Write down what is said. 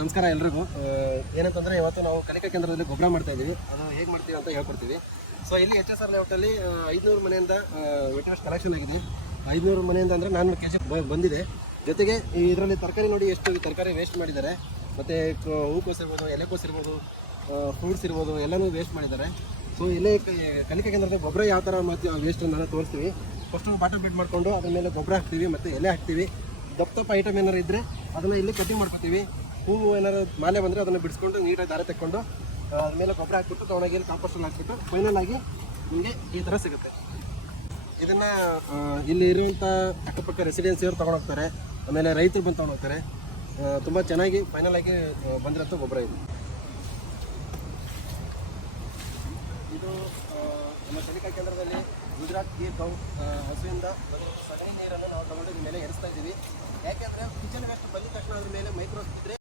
ನಮಸ್ಕಾರ ಎಲ್ರಿಗೂ. ಏನಂತಂದರೆ ಇವತ್ತು ನಾವು ಕಲಿಕಾ ಕೇಂದ್ರದಲ್ಲಿ ಗೊಬ್ಬರ ಮಾಡ್ತಾ ಇದ್ದೀವಿ. ಅದು ಹೇಗೆ ಮಾಡ್ತೀವಿ ಅಂತ ಹೇಳ್ಕೊಡ್ತೀವಿ. ಸೊ ಇಲ್ಲಿ HSR ಲೇಔಟಲ್ಲಿ 500 ಮನೆಯಿಂದ ವೆಟ್ ಕಲೆಕ್ಷನ್ ಆಗಿದೆ. 500 ಮನೆಯಿಂದ ಅಂದರೆ 400 kg ಬಂದಿದೆ. ಜೊತೆಗೆ ಇದರಲ್ಲಿ ತರಕಾರಿ ನೋಡಿ ಎಷ್ಟು ತರಕಾರಿ ವೇಸ್ಟ್ ಮಾಡಿದ್ದಾರೆ. ಮತ್ತು ಹೂಕೋಸು ಇರ್ಬೋದು, ಎಲೆಕೋಸು ಇರ್ಬೋದು, ಫ್ರೂಟ್ಸ್ ಇರ್ಬೋದು, ಎಲ್ಲನೂ ವೇಸ್ಟ್ ಮಾಡಿದ್ದಾರೆ. ಸೊ ಇಲ್ಲೇ ಕಲಿಕಾ ಕೇಂದ್ರದ ಗೊಬ್ಬರ ಯಾವ ಥರ ಮತ್ತು ವೇಸ್ಟನ್ನು ತೋರಿಸ್ತೀವಿ. ಫಸ್ಟು ಬಾಟಲ್ ಬೆಡ್ ಮಾಡಿಕೊಂಡು ಅದ್ರ ಮೇಲೆ ಗೊಬ್ಬರ ಹಾಕ್ತೀವಿ ಮತ್ತು ಎಲೆ ಹಾಕ್ತೀವಿ. ದಪ್ಪ ಐಟಮ್ ಏನಾರು ಇದ್ದರೆ ಅದನ್ನು ಇಲ್ಲಿ ಕಟಿಂಗ್ ಮಾಡ್ಕೊತೀವಿ. ಹೂವು ಏನಾರು ಮಾಲೆ ಬಂದರೆ ಅದನ್ನು ಬಿಡಿಸ್ಕೊಂಡು ನೀಟಾಗಿ ದಾರ ತೆಕ್ಕೊಂಡು ಅದ್ರ ಮೇಲೆ ಗೊಬ್ಬರ ಹಾಕ್ಬಿಟ್ಟು ತೊಗೊಂಡೋಗಿ ಇಲ್ಲಿ ಕಾಂಪೋಸ್ಟಲ್ಲಿ ಹಾಕ್ಬಿಟ್ಟು ಫೈನಲ್ ಆಗಿ ನಿಮಗೆ ಈ ಥರ ಸಿಗುತ್ತೆ. ಇದನ್ನು ಇಲ್ಲಿ ಇರುವಂಥ ಅಕ್ಕಪಕ್ಕ ರೆಸಿಡೆನ್ಸಿಯವರು ತೊಗೊಂಡೋಗ್ತಾರೆ, ಆಮೇಲೆ ರೈತರು ಬಂದು ತೊಗೊಂಡೋಗ್ತಾರೆ. ತುಂಬ ಚೆನ್ನಾಗಿ ಫೈನಲ್ ಆಗಿ ಬಂದಿರೋಂಥ ಗೊಬ್ಬರ ಇದು. ಇದು ನಮ್ಮ ಕಲಿಕಾ ಕೇಂದ್ರದಲ್ಲಿ ಗುಜರಾತ್ ಗೀರ್ ಗೌ ಹಸುವಿಂದ ಸಗಣಿ ನೀರನ್ನು ನಾವು ತಗೊಂಡು ಇದ್ರ ಮೇಲೆ ಎರಿಸ್ತಾ ಇದ್ದೀವಿ. ಯಾಕೆಂದರೆ ಕಿಚನ್ ವೇಸ್ಟ್ ಬಂದ ತಕ್ಷಣ ಅದ್ರ ಮೇಲೆ ಮೈಕ್ರೋಸ್ ಇದ್ದರೆ